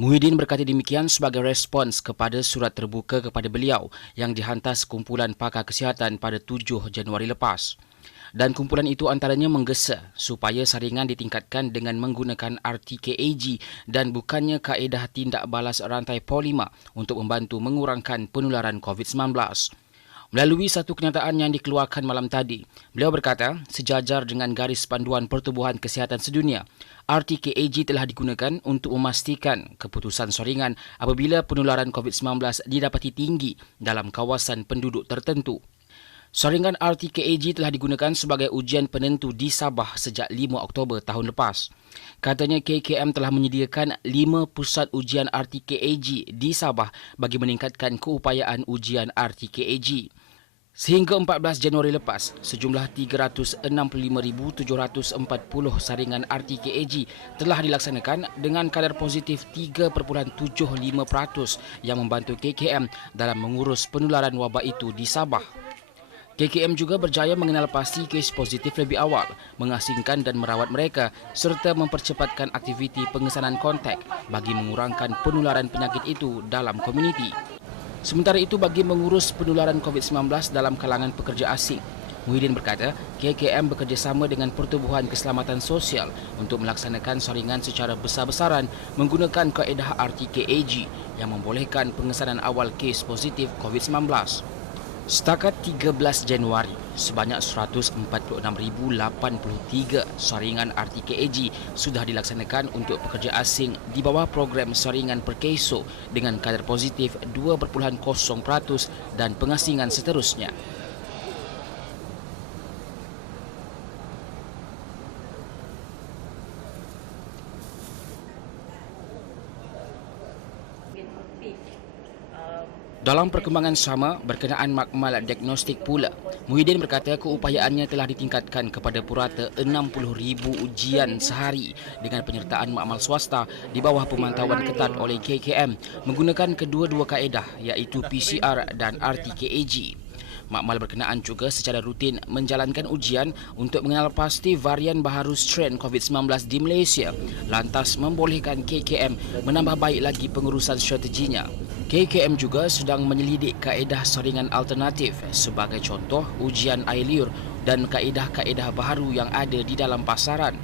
Muhyiddin berkata demikian sebagai respons kepada surat terbuka kepada beliau yang dihantar sekumpulan pakar kesihatan pada 7 Januari lepas. Dan kumpulan itu antaranya menggesa supaya saringan ditingkatkan dengan menggunakan RTKAG dan bukannya kaedah tindak balas rantai polimer untuk membantu mengurangkan penularan COVID-19. Melalui satu kenyataan yang dikeluarkan malam tadi, beliau berkata sejajar dengan garis panduan Pertubuhan Kesihatan Sedunia, RTKAG telah digunakan untuk memastikan keputusan saringan apabila penularan COVID-19 didapati tinggi dalam kawasan penduduk tertentu. Saringan RTKAG telah digunakan sebagai ujian penentu di Sabah sejak 5 Oktober tahun lepas. Katanya KKM telah menyediakan 5 pusat ujian RTKAG di Sabah bagi meningkatkan keupayaan ujian RTKAG. Sehingga 14 Januari lepas, sejumlah 365,740 saringan RTKAG telah dilaksanakan dengan kadar positif 3.75% yang membantu KKM dalam mengurus penularan wabak itu di Sabah. KKM juga berjaya mengenal pasti kes positif lebih awal, mengasingkan dan merawat mereka serta mempercepatkan aktiviti pengesanan kontak bagi mengurangkan penularan penyakit itu dalam komuniti. Sementara itu, bagi mengurus penularan COVID-19 dalam kalangan pekerja asing, Muhyiddin berkata KKM bekerjasama dengan Pertubuhan Keselamatan Sosial untuk melaksanakan saringan secara besar-besaran menggunakan kaedah RTKAG yang membolehkan pengesanan awal kes positif COVID-19. Setakat 13 Januari, sebanyak 146,083 saringan RTKAG sudah dilaksanakan untuk pekerja asing di bawah program saringan perkeso dengan kadar positif 2.0% dan pengasingan seterusnya. Dalam perkembangan sama berkenaan makmal diagnostik pula, Muhyiddin berkata keupayaannya telah ditingkatkan kepada purata 60,000 ujian sehari dengan penyertaan makmal swasta di bawah pemantauan ketat oleh KKM menggunakan kedua-dua kaedah iaitu PCR dan RTKAG. Makmal berkenaan juga secara rutin menjalankan ujian untuk mengenal pasti varian baharu strain COVID-19 di Malaysia, lantas membolehkan KKM menambah baik lagi pengurusan strateginya. KKM juga sedang menyelidik kaedah saringan alternatif sebagai contoh ujian air liur dan kaedah-kaedah baharu yang ada di dalam pasaran.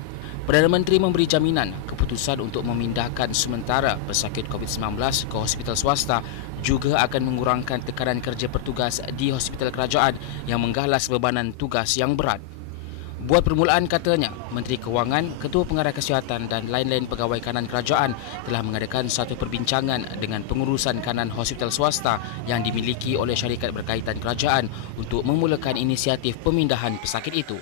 Perdana Menteri memberi jaminan keputusan untuk memindahkan sementara pesakit COVID-19 ke hospital swasta juga akan mengurangkan tekanan kerja petugas di hospital kerajaan yang menggalas bebanan tugas yang berat. Buat permulaan, katanya, Menteri Kewangan, Ketua Pengarah Kesihatan dan lain-lain pegawai kanan kerajaan telah mengadakan satu perbincangan dengan pengurusan kanan hospital swasta yang dimiliki oleh syarikat berkaitan kerajaan untuk memulakan inisiatif pemindahan pesakit itu.